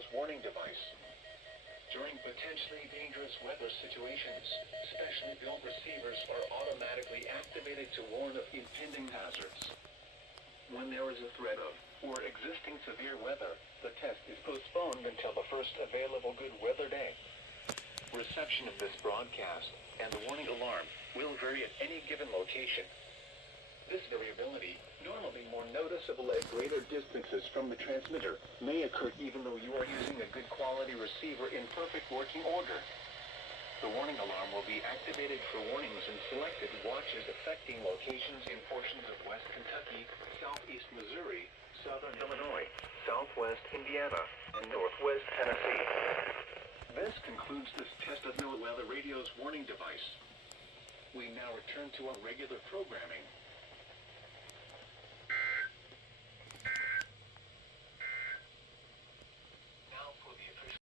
radio's warning device. During potentially dangerous weather situations, specially built receivers are automatically activated to warn of impending hazards. When there is a threat of or existing severe weather, the test is postponed until the first available good weather day. Reception of this broadcast and the warning alarm will vary at any given location. This variability, normally more noticeable at greater distances from the transmitter, may occur even though you are using a good quality receiver in perfect working order. The warning alarm will be activated for warnings in selected watches affecting locations in portions of West Kentucky, Southeast Missouri, Southern Illinois, Southwest Indiana, and Northwest Tennessee. This concludes this test of NWR Radio's warning device. We now return to our regular programming.